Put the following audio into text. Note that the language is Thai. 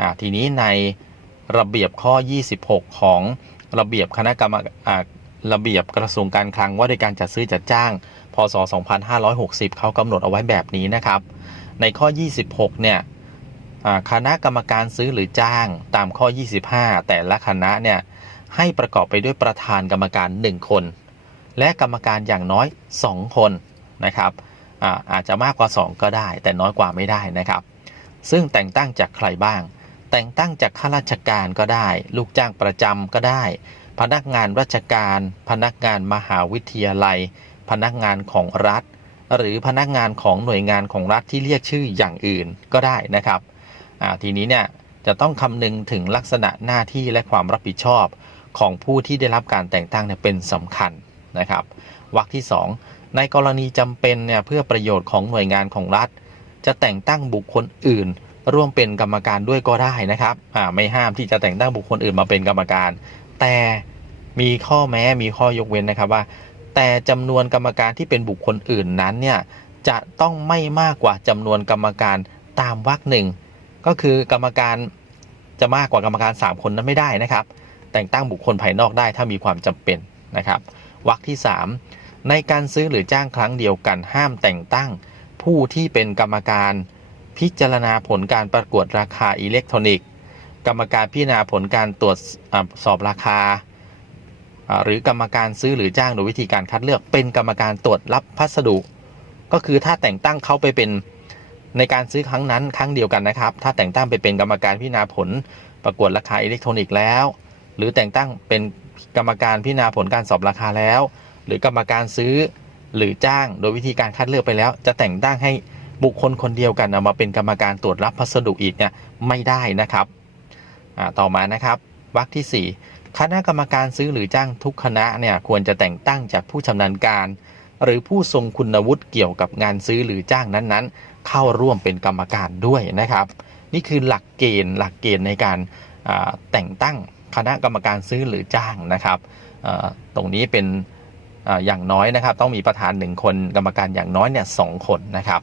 อ่าทีนี้ในระเบียบข้อ 26 ของระเบียบคณะกรรมอ่าระเบียบกระทรวงการคลังว่าด้วยการจัดซื้อจัดจ้าง พศ 2560 เขากำหนดเอาไว้แบบนี้นะครับ ในข้อ 26 เนี่ยคณะกรรมการซื้อหรือจ้างตามข้อ 25 แต่ละคณะเนี่ยให้ประกอบไปด้วยประธานกรรมการ 1 คน และกรรมการอย่างน้อย 2 คนนะครับอาอาจจะมากกว่า 2 ก็ได้ แต่น้อยกว่าไม่ได้นะครับ ซึ่งแต่งตั้งจากใครบ้าง แต่งตั้งจากข้าราชการก็ได้ ลูกจ้างประจำก็ได้ พนักงานราชการ พนักงานมหาวิทยาลัย พนักงานของรัฐ หรือพนักงานของหน่วยงานของรัฐที่เรียกชื่ออย่างอื่นก็ได้นะครับทีนี้เนี่ยจะต้องคำนึงถึงลักษณะหน้าที่และความรับผิดชอบของผู้ที่ได้รับการแต่งตั้งเนี่ยเป็นสำคัญนะครับวรรคที่ 2 ในกรณีจำเป็นเนี่ยเพื่อประโยชน์ของหน่วยงานของรัฐ จะแต่งตั้งบุคคลอื่น ร่วมเป็นกรรมการด้วยก็ได้นะครับอ่าไม่ห้ามที่จะแต่งตั้งบุคคลอื่นมาเป็นกรรมการ แต่มีข้อแม้มีข้อยกเว้นนะครับว่า แต่จำนวนกรรมการที่เป็นบุคคลอื่นนั้นเนี่ยจะต้องไม่มากกว่าจำนวนกรรมการตามวรรคหนึ่งก็คือกรรมการจะมากกว่ากรรมการ 3 คนนั้นไม่ได้นะครับ แต่งตั้งบุคคลภายนอกได้ถ้ามีความจำเป็นนะครับวรรคที่ 3 ในการซื้อหรือจ้างครั้งเดียวกันห้ามแต่งตั้งผู้ที่เป็นกรรมการ พิจารณาผลการประกวดราคาอิเล็กทรอนิกส์ กรรมการพิจารณาผลการตรวจอสอบราคาอ่าหรือกรรมการซื้อหรือจ้างโดยวิธีการคัดเลือก เป็นกรรมการตรวจรับพัสดุ ก็คือถ้าแต่งตั้งเขาไปเป็นในการซื้อครั้งนั้นครั้งเดียวกันนะครับ ถ้าแต่งตั้งไปเป็นกรรมการพิจารณาผลประกวดราคาอิเล็กทรอนิกส์แล้ว หรือแต่งตั้งเป็นกรรมการพิจารณาผลการสอบราคาแล้ว หรือกรรมการซื้อหรือจ้างโดยวิธีการคัดเลือกไปแล้ว จะแต่งตั้งให้ บุคคลคนเดียวกันเอามาเป็นกรรมการตรวจรับพัสดุอีกเนี่ยไม่ได้นะครับต่อมานะครับวรรคที่ 4 คณะกรรมการซื้อหรือจ้างทุกคณะเนี่ยควรจะแต่งตั้งจากผู้ชำนาญการ หรือผู้ทรงคุณวุฒิเกี่ยวกับงานซื้อหรือจ้างนั้นๆ เข้าร่วมเป็นกรรมการด้วยนะครับ นี่คือหลักเกณฑ์หลักเกณฑ์ในการแต่งตั้งคณะกรรมการซื้อหรือจ้างนะครับตรงนี้เป็นอาอย่างน้อยนะครับ ต้องมีประธานหนึ่งคนกรรมการอย่างน้อยเนี่ยสองคนนะครับ